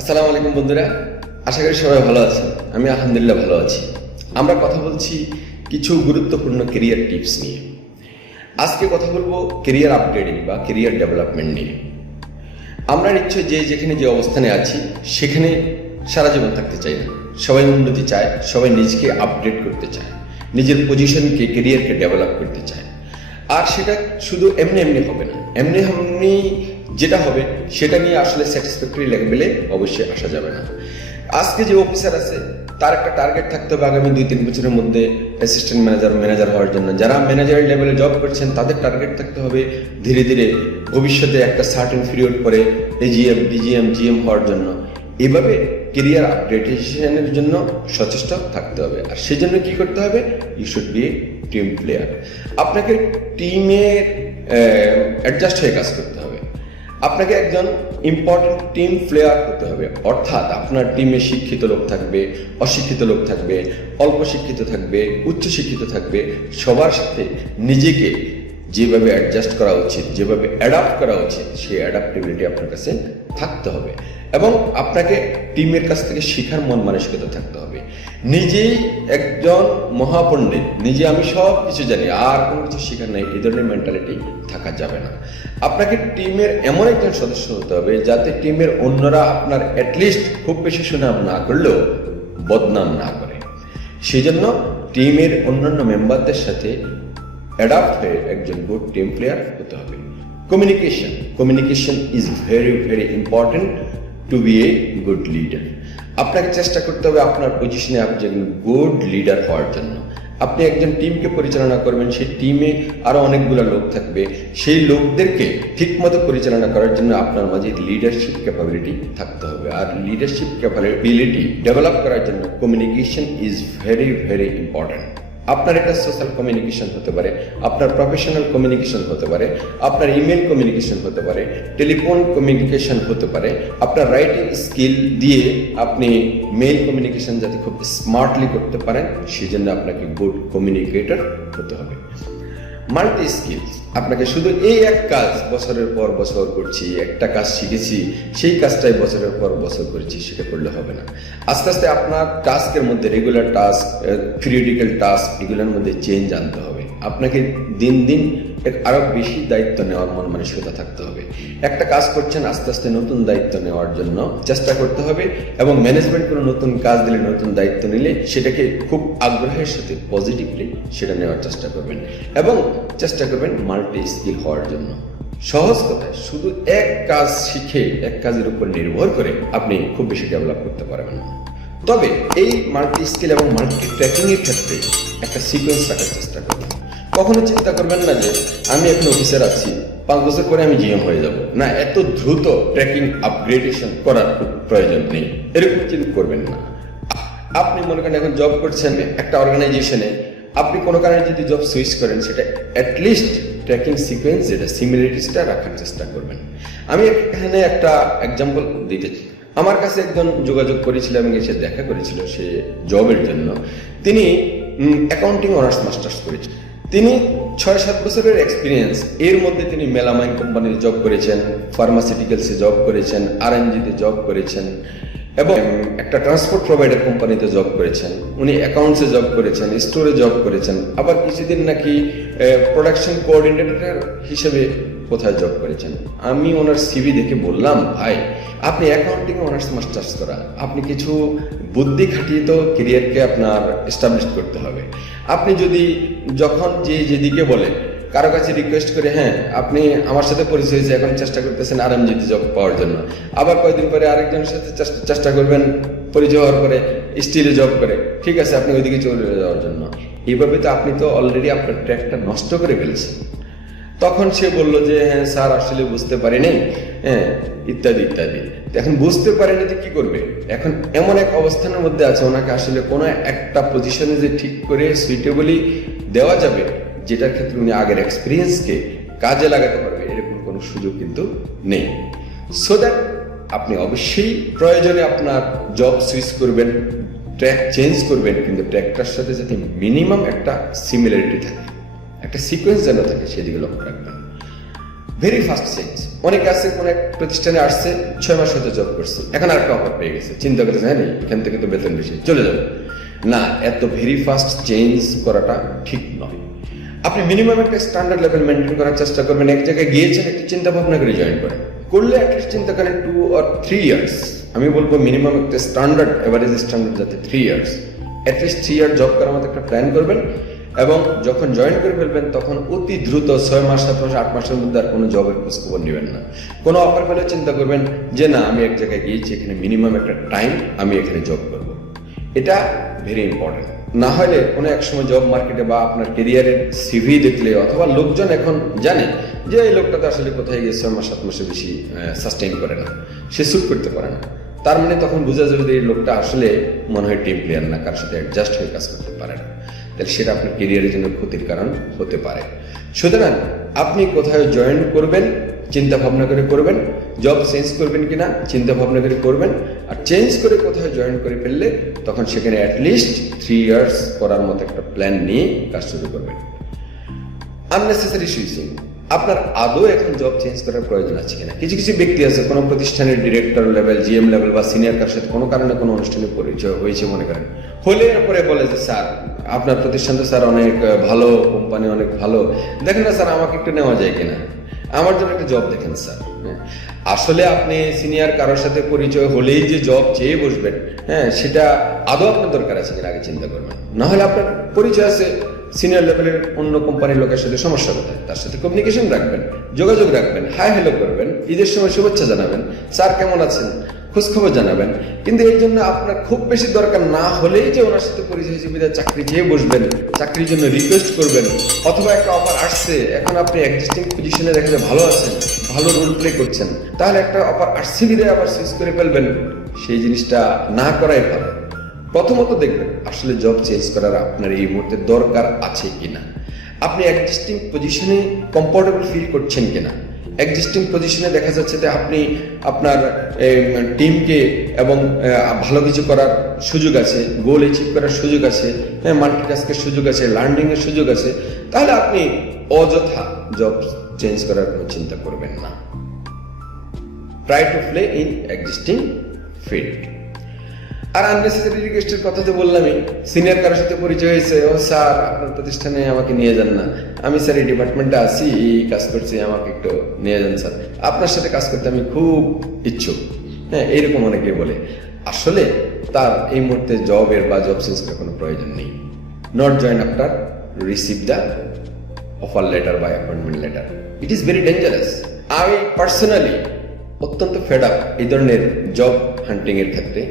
আসসালামু আলাইকুম বন্ধুরা, আশা করি সবাই ভালো আছেন। আমি আলহামদুলিল্লাহ ভালো আছি। আমরা কথা বলছি কিছু গুরুত্বপূর্ণ কেরিয়ার টিপস নিয়ে। আজকে কথা বলবো কেরিয়ার আপগ্রেডিং বা কেরিয়ার ডেভেলপমেন্ট নিয়ে। আমরা নিশ্চয়ই যেখানে যে অবস্থানে আছি সেখানে সারা জীবন থাকতে চাই না। সবাই উন্নতি চায়, সবাই নিজেকে আপগ্রেড করতে চায়, নিজের পজিশনকে কেরিয়ারকে ডেভেলপ করতে চায়। আর সেটা শুধু এমনি হবে না। এমনি যেটা হবে সেটা নিয়ে আসলে স্যাটিসফ্যাক্টরি লেভেলে অবশ্যই আসা যাবে না। আজকে যে অফিসার আছে তার একটা টার্গেট থাকতে হবে আগামী 2-3 বছরের মধ্যে অ্যাসিস্ট্যান্ট ম্যানেজার হওয়ার জন্য। যারা ম্যানেজার লেভেলে জব করছেন তাদের টার্গেট থাকতে হবে ধীরে ধীরে ভবিষ্যতে একটা সার্টেন পিরিয়ড পরে এজিএম, ডিজিএম, জিএম হওয়ার জন্য। এভাবে কেরিয়ার আপগ্রেডেশনের জন্য সচেষ্ট থাকতে হবে। আর সেজন্য কি করতে হবে? You should be team player. আপনাকে টিমের অ্যাডজাস্ট হয়ে কাজ করতে হবে। আপনাকে একজন ইম্পর্টেন্ট টিম প্লেয়ার হতে হবে। অর্থাৎ আপনার টিমে শিক্ষিত লোক থাকবে, অশিক্ষিত লোক থাকবে, অল্প শিক্ষিত থাকবে, উচ্চ শিক্ষিত থাকবে। সবার সাথে নিজেকে যেভাবে অ্যাডজাস্ট করা উচিত, যেভাবে অ্যাডাপ্ট করা উচিত, সেই অ্যাডাপ্টেবিলিটি আপনার কাছে থাকতে হবে। এবং আপনাকে টিমের কাছ থেকে শেখার মন মানসিকতা থাকতে হবে। নিজেই একজন মহাপণ্ডিত, নিজে আমি সব কিছু জানি, আর কোনো কিছু শেখার নাই, এই ধরনের মেন্টালিটি থাকা যাবে না। আপনাকে টিমের এমন একজন সদস্য হতে হবে যাতে টিমের অন্যরা আপনার অ্যাটলিস্ট খুব বেশি সুনাম না করলেও বদনাম না করে। সেই জন্য টিমের অন্যান্য মেম্বারদের সাথে অ্যাডাপ্ট হয়ে একজন গুড টিম প্লেয়ার হতে হবে। Communication is very important to be a good leader. আপনাকে চেষ্টা করতে হবে আপনার পজিশনে একজন গুড লিডার হওয়ার জন্য। আপনি একজন টিমকে পরিচালনা করবেন, সেই টিমে আরো অনেকগুলো লোক থাকবে। সেই লোকদেরকে ঠিকমতো পরিচালনা করার জন্য আপনার মাঝে লিডারশিপ ক্যাপাবিলিটি থাকতে হবে। আর লিডারশিপ ক্যাপাবিলিটি ডেভেলপ করার জন্য কমিউনিকেশন ইজ ভেরি ইম্পর্টেন্ট। আপনার একটা সোশ্যাল কমিউনিকেশন হতে পারে, আপনার প্রফেশনাল কমিউনিকেশন হতে পারে, আপনার ইমেল কমিউনিকেশন হতে পারে, টেলিফোন কমিউনিকেশন হতে পারে। আপনার রাইটিং স্কিল দিয়ে আপনি মেইল কমিউনিকেশন যাতে খুব স্মার্টলি করতে পারেন, সেই জন্য আপনাকে গুড কমিউনিকেটর হতে হবে। মাল্টি স্কিলস, আপনাকে শুধু এই এক কাজ বছরের পর বছর করছি, একটা কাজ শিখেছি, সেই কাজটাই বছরের পর বছর করেছি, সেটা করলে হবে না। আস্তে আস্তে আপনার টাস্কের মধ্যে রেগুলার টাস্ক, পিরিয়ডিক্যাল টাস্ক, এগুলোর মধ্যে চেঞ্জ আনতে হবে। আপনাকে দিন দিন আরো বেশি দায়িত্ব নেওয়ার মন মানসিকতা থাকতে হবে। একটা কাজ করছেন, আস্তে আস্তে নতুন দায়িত্ব নেওয়ার জন্য চেষ্টা করতে হবে। এবং ম্যানেজমেন্ট কোনো নতুন কাজ দিলে, নতুন দায়িত্ব নিলে সেটাকে খুব আগ্রহের সাথে পজিটিভলি সেটা নেওয়ার চেষ্টা করবেন। এবং চেষ্টা করবেন মাল্টি স্কিল হওয়ার জন্য। সহজ কথায় শুধু এক কাজ শিখে, এক কাজের উপর নির্ভর করে আপনি খুব বেশি ডেভেলপ করতে পারবেন না। তবে এই মাল্টি স্কিল এবং মাল্টি ট্র্যাকিং এর ক্ষেত্রে একটা সিকোয়েন্স রাখার চেষ্টা করবেন। কখনো চিন্তা করবেন না যে আমি এখন অফিসার আছি, 5 বছর পরে আমি জিএম হয়ে যাব। না, এত দ্রুত ট্র্যাকিং আপগ্রেডেশন করার প্রয়োজন নেই, এরকম চিন্তা করবেন না। আপনি মনে করেন এখন জব করছেন একটা অর্গানাইজেশনে, আপনি কোনো কারণে যদি জব সুইচ করেন, সেটা অ্যাটলিস্ট ট্র্যাকিং সিকোয়েন্স, যেটা সিমিলারিটিসটা রাখার চেষ্টা করবেন। আমি এখানে একটা এক্সাম্পল দিতে চাই। আমার কাছে একজন যোগাযোগ করেছিল এবং এসে দেখা করেছিল সে জবের জন্য। তিনি অ্যাকাউন্টিং অনার্স মাস্টার্স করেছেন। তিনি 6-7 বছরের এক্সপিরিয়েন্স। এর মধ্যে তিনি মেলামাইন কোম্পানিতে জব করেছেন, ফার্মাসিউটিক্যালসে জব করেছেন, আরএনজিতে জব করেছেন এবং একটা ট্রান্সপোর্ট প্রোভাইডার কোম্পানিতে জব করেছেন। উনি অ্যাকাউন্টসে জব করেছেন, স্টোরে জব করেছেন, আবার কিছুদিন নাকি প্রোডাকশন কোঅর্ডিনেটর হিসেবে কোথায় জব করেছেন। আমি ওনার সিভি দেখে বললাম, ভাই আপনি অ্যাকাউন্টিং অনার্স মাস্টার্স করা, আপনি কিছু বুদ্ধি খাটিয়ে তো কেরিয়ারকে আপনার এস্টাবলিশ করতে হবে। আপনি যদি যখন যেদিকে বলে কারো কাছে রিকোয়েস্ট করে, হ্যাঁ আপনি আমার সাথে পরিচয় হয়েছে, এখন চেষ্টা করতেছেন আরএমজিতে জব পাওয়ার জন্য, আবার কয়েকদিন পরে আরেকজনের সাথে চেষ্টা করবেন পরিচয় হওয়ার পরে স্টিলে জব করে, ঠিক আছে আপনি ওইদিকে চলে যাওয়ার জন্য। এইভাবে তো আপনি তো অলরেডি আপনার ট্র্যাকটা নষ্ট করে ফেলেছেন। তখন সে বলল যে হ্যাঁ স্যার আসলে বুঝতে পারিনি, হ্যাঁ ইত্যাদি। এখন বুঝতে পারেনি তো কি করবে? এখন এমন এক অবস্থানের মধ্যে আছে, ওনাকে আসলে কোনো একটা পজিশনে যে ঠিক করে সুইটেবলি দেওয়া যাবে, যেটার ক্ষেত্রে উনি আগের এক্সপিরিয়েন্সকে কাজে লাগাতে পারবে, এরকম কোনো সুযোগ কিন্তু নেই। সো দ্যাট আপনি অবশ্যই প্রয়োজনে আপনার জব সুইচ করবেন, ট্র্যাক চেঞ্জ করবেন, কিন্তু ট্র্যাকটার সাথে যাতে মিনিমাম একটা সিমিলারিটি থাকে, একটা সিকোয়েন্স যেন থাকে, সেদিকে লক্ষ্য রাখবেন। Very fast change. অনেকে আছে কোন এক প্রতিষ্ঠানে আসছে, 6 মাস হয়তো জব করছে, এখন আরেকটা অফার পেয়ে গেছে, চিন্তা করতেছে হ্যাঁ এখান থেকে তো বেতন বেশি, চলে যাবে। না, এত ভেরি ফাস্ট চেঞ্জ করাটা ঠিক নয়। আপনি মিনিমাম একটা স্ট্যান্ডার্ড লেভেল মেনটেন করার চেষ্টা করবেন। এক জায়গায় গিয়েছেন, একটু চিন্তা ভাবনা করে জয়েন করেন, করলে অ্যাটলিস্ট চিন্তা করেন 2 or 3 ইয়ার্স। আমি বলবো মিনিমাম একটা স্ট্যান্ডার্ড, এভারেজ স্ট্যান্ডার্ড যাতে 3 ইয়ার্স, অ্যাটলিস্ট 3 ইয়ার জব করার মতো একটা প্ল্যান করবেন। এবং যখন জয়েন করে ফেলবেন তখন অতি দ্রুত 6 মাস 7 মাস 8 মাসের মধ্যে আর কোনো জবের খোঁজখবর নেবেন না। কোনো অফার পেলে চিন্তা করবেন যে না, আমি এক জায়গায় গিয়েছি, এখানে মিনিমাম একটা টাইম আমি এখানে জব করব। এটা ভেরি ইম্পর্টেন্ট। না হলে কোনো এক সময় জব মার্কেটে বা আপনার কেরিয়ারের সিভি দেখলে অথবা লোকজন এখন জানে যে এই লোকটা তো আসলে কোথায় গিয়ে 6 মাস 7 মাসের বেশি সাস্টেইন করে না, সে স্যুট করতে পারে না, তার মানে তখন বোঝা যাবে যে এই লোকটা আসলে মনে হয় টিম প্লেয়ার না, কার সাথে অ্যাডজাস্ট হয়ে কাজ করতে পারে না, তাহলে সেটা আপনার কেরিয়ারের জন্য ক্ষতির কারণ হতে পারে। সুতরাং আপনি কোথায় জয়েন করবেন চিন্তা ভাবনা করে করবেন, জব চেঞ্জ করবেন কিনা চিন্তা ভাবনা করে করবেন, আর চেঞ্জ করে কোথায় জয়েন করে ফেললে তখন সেখানে অ্যাটলিস্ট 3 ইয়ার্স করার মতো একটা প্ল্যান নিয়ে কাজ শুরু করবেন। আননেসেসারি সুইচিং, আপনার আদৌ এখন জব চেঞ্জ করার প্রয়োজন আছে কিনা। কিছু কিছু ব্যক্তি আছে কোনো প্রতিষ্ঠানের ডিরেক্টর লেভেল, জিএম লেভেল বা সিনিয়র কার সাথে কোনো কারণে কোনো অনুষ্ঠানে পরিচয় হয়েছে মনে করেন, হলে পরে বলে যে স্যার আপনার প্রতিষ্ঠান তো স্যার অনেক ভালো, কোম্পানি অনেক ভালো, দেখেন না স্যার আমাকে একটু নেওয়া যায় কিনা, আমার জন্য একটা জব দেখেন স্যার। আসলে আপনি সিনিয়র কারোর সাথে পরিচয় হলেই যে জব চেয়ে বসবেন, সেটা আদৌ আপনার দরকার আছে কিনা আগে চিন্তা করবেন। না হলে আপনার পরিচয় আছে সিনিয়র লেভেলের অন্য কোম্পানির লোকের সাথে, সমস্যা কোথায়, তার সাথে কমিউনিকেশন রাখবেন, যোগাযোগ রাখবেন, হাই হ্যালো করবেন, ঈদের সময় শুভেচ্ছা জানাবেন, স্যার কেমন আছেন খোঁজখবর জানাবেন। কিন্তু এই জন্য আপনার খুব বেশি দরকার না হলেই যে ওনার সাথে পরিচয় হিসেবে চাকরি চেয়ে বসবেন, চাকরির জন্য রিকোয়েস্ট করবেন, অথবা একটা অফার আসছে, এখন আপনি এক্সিস্টিং পজিশনে দেখে ভালো আছেন, ভালো রোল প্লে করছেন, তাহলে একটা অফার আসছে বিদে আবার সুইচ করে ফেলবেন, সেই জিনিসটা না করাই ভালো। প্রথমত দেখবেন আসলে জব চেঞ্জ করার আপনার এই মুহূর্তে দরকার আছে কিনা, আপনি এক্সিস্টিং পজিশনে কমফোর্টেবল ফিল করছেন কিনা। এক্সিস্টিং পজিশনে দেখা যাচ্ছে যে আপনি আপনার টিমকে এবং ভালো কিছু করার সুযোগ আছে, গোল অ্যাচিভ করার সুযোগ আছে, মাল্টিটাস্কের সুযোগ আছে, লার্নিং এর সুযোগ আছে, তাহলে আপনি অযথা জব চেঞ্জ করার কোনো চিন্তা করবেন না। Try to play in existing field. আর আননেসেসারি রিকোয়েস্টের কথা তো বললামই, সিনিয়র কারোর সাথে পরিচয় হয়েছে, ও স্যার আপনার প্রতিষ্ঠানে আমাকে নিয়ে যান না, আমি স্যার এই ডিপার্টমেন্টে আছি, এই কাজ করছি, আমাকে একটু নিয়ে যান স্যার, আপনার সাথে কাজ করতে আমি খুব ইচ্ছুক, এইরকম অনেকে বলে। আসলে তার এই মুহূর্তে জবের বা জব চেঞ্জ করার কোনো প্রয়োজন নেই। Not join after receive the offer letter বা appointment letter, it is very dangerous. আমি পার্সোনালি অত্যন্ত ফেড আপ এই ধরনের জব হান্টিং এর ক্ষেত্রে।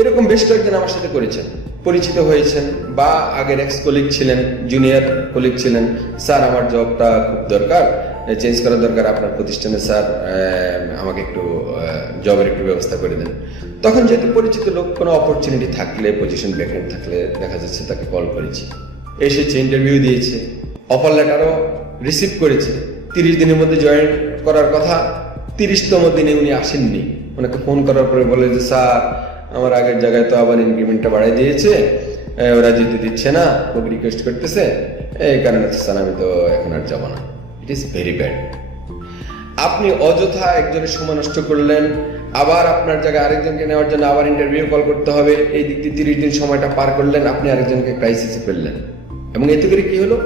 এরকম বেশ কয়েকজন আমার সাথে করেছেন, পরিচিত হয়েছেন, বা আগের এক্স কলিগ ছিলেন, জুনিয়র কলিগ ছিলেন, স্যার আমার জবটা খুব দরকার, চেঞ্জ করার দরকার, আপনার প্রতিষ্ঠানে স্যার আমাকে একটু জবের একটু ব্যবস্থা করে দেন। তখন যেহেতু পরিচিত লোক, কোনো অপরচুনিটি থাকলে, পজিশন ভ্যাকেন্ট থাকলে দেখা যাচ্ছে তাকে কল করেছি, এসেছে, ইন্টারভিউ দিয়েছে, অফার লেটারও রিসিভ করেছে। 30 দিনের মধ্যে জয়েন করার কথা, 30তম দিনে উনি আসেননি। ওনাকে ফোন করার পরে বলে যে স্যার আমার আগের জায়গায় তো আবার ইনক্রিমেন্টটা বাড়াই দিয়েছে, ওরা যেতে দিচ্ছে না, খুব রিকোয়েস্ট করতেছে, এই কারণে স্যার আমি তো এখন আর যাবো না। ইট ইজ ভেরি ব্যাড। আপনি অযথা একজনের সময় নষ্ট করলেন, আবার আপনার জায়গায় আরেকজনকে নেওয়ার জন্য আবার ইন্টারভিউ কল করতে হবে, এই দিক দিয়ে 30 দিন সময়টা পার করলেন, আপনি আরেকজনকে ক্রাইসিসে ফেললেন, এবং এতে করে কি হলো,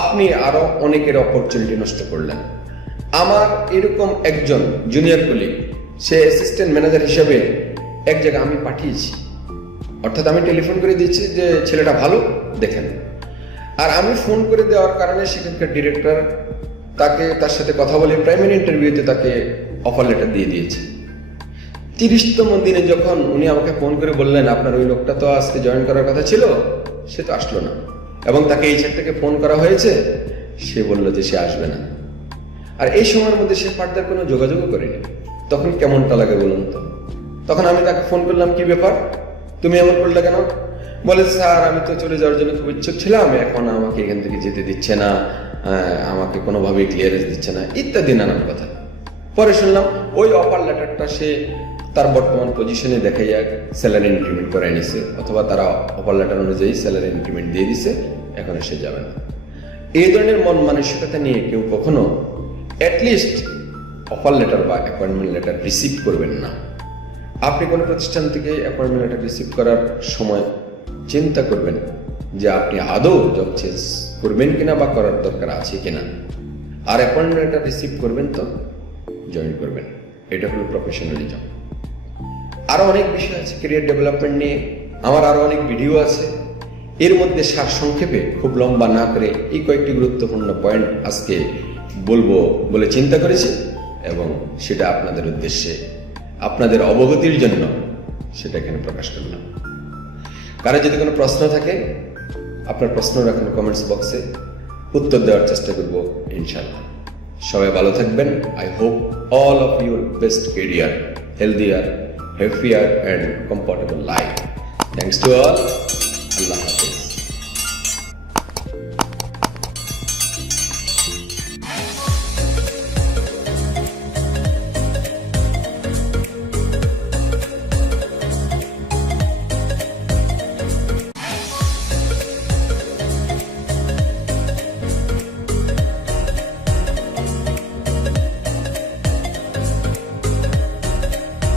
আপনি আরো অনেকের অপরচুনিটি নষ্ট করলেন। আমার এরকম একজন জুনিয়র কলিগ, সে অ্যাসিস্ট্যান্ট ম্যানেজার হিসেবে এক জায়গায় আমি পাঠিয়েছি, অর্থাৎ আমি টেলিফোন করে দিচ্ছি যে ছেলেটা ভালো দেখেন, আর আমি ফোন করে দেওয়ার কারণে সেখানকার ডিরেক্টর তার সাথে কথা বলে প্রাইমারি ইন্টারভিউতে তাকে অফার লেটার দিয়ে দিয়েছে। 30তম দিনে যখন উনি আমাকে ফোন করে বললেন আপনার ওই লোকটা তো আজকে জয়েন করার কথা ছিল, সে তো আসলো না, এবং তাকে এইচআর থেকে ফোন করা হয়েছে, সে বলল যে সে আসবে না। আর এই সময়ের মধ্যে সে ফার্দার কোনো যোগাযোগও করেনি। তখন কেমনটা লাগে বলুন তো? তখন আমি তাকে ফোন করলাম, কি ব্যাপার, তুমি এমন করলে কেন? বলে স্যার আমি তো চলে যাওয়ার জন্য খুব ইচ্ছুক ছিলাম, এখন আমাকে এখান থেকে যেতে দিচ্ছে না, আমাকে কোনোভাবেই ক্লিয়ারেন্স দিচ্ছে না, ইত্যাদি নানান কথা। পরে শুনলাম ওই অফার লেটারটা সে তার বর্তমান পজিশনে দেখাইয়া স্যালারি ইনক্রিমেন্ট করে নিছে, অথবা তারা অফার লেটার অনুযায়ী স্যালারি ইনক্রিমেন্ট দিয়ে দিছে, এখন সে যাবে না। এই ধরনের মন মানসিকতা নিয়ে কেউ কখনো অ্যাটলিস্ট অফার লেটার বা অ্যাপয়েন্টমেন্ট লেটার রিসিভ করবেন না। আপনি কোনো প্রতিষ্ঠান থেকে অ্যাপয়েন্টমেন্ট লেটার রিসিভ করার সময় চিন্তা করবেন যে আপনি আদৌ জব চেঞ্জ করবেন কিনা বা করার দরকার আছে কিনা। আর অ্যাপয়েন্টমেন্ট লেটার রিসিভ করবেন তো জয়েন করবেন। এটা হলো প্রফেশনালিজম। আরও অনেক বিষয় আছে ক্যারিয়ার ডেভেলপমেন্ট নিয়ে, আমার আরও অনেক ভিডিও আছে। এর মধ্যে সারসংক্ষেপে খুব লম্বা না করে এই কয়েকটি গুরুত্বপূর্ণ পয়েন্ট আজকে বলবো বলে চিন্তা করেছি, এবং সেটা আপনাদের উদ্দেশ্যে আপনাদের অবগতির জন্য সেটা এখানে প্রকাশ করলাম। কারো যদি কোনো প্রশ্ন থাকে আপনার প্রশ্ন রাখুন কমেন্টস বক্সে, উত্তর দেওয়ার চেষ্টা করব ইনশাআল্লাহ। সবাই ভালো থাকবেন। I hope all of your best career, healthier, happier and comfortable life. Thanks to all. Allah Hafiz.